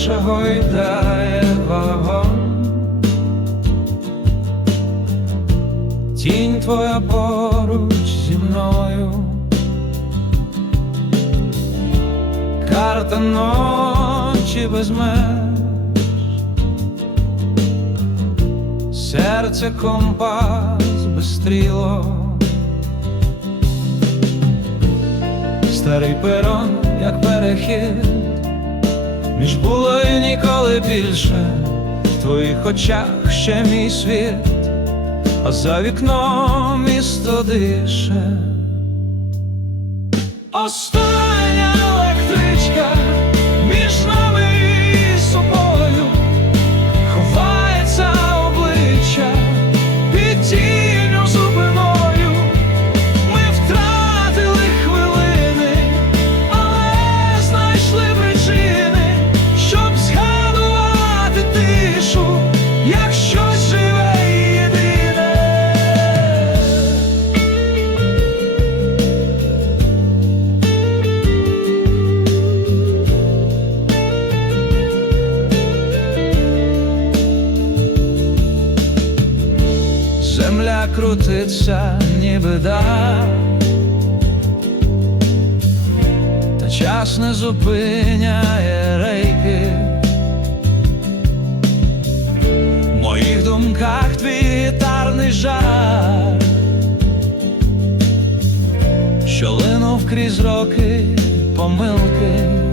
наче гойдає вагон. Тінь твоя поруч зі мною. Карта ночі без меж Серце компас без стрілок Старий перон, як перехід Між було і ніколи більше. В твоїх очах ще мій світ А за вікном місто дише. Остання Земля крутиться, ніби да, та час не зупиняє рейки. В моїх думках твій гітарний жар, що линув крізь роки помилки.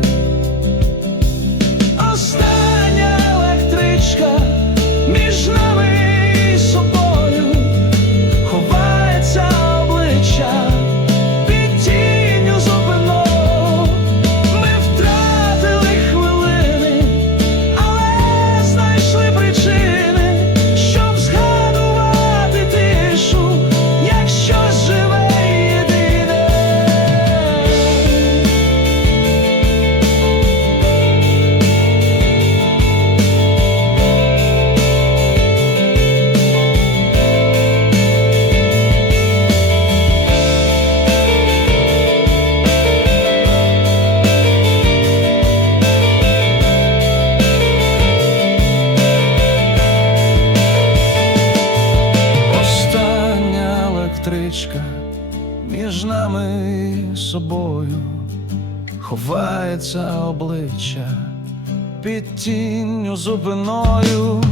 Електричка між нами собою. Ховається обличчя під тінню втратили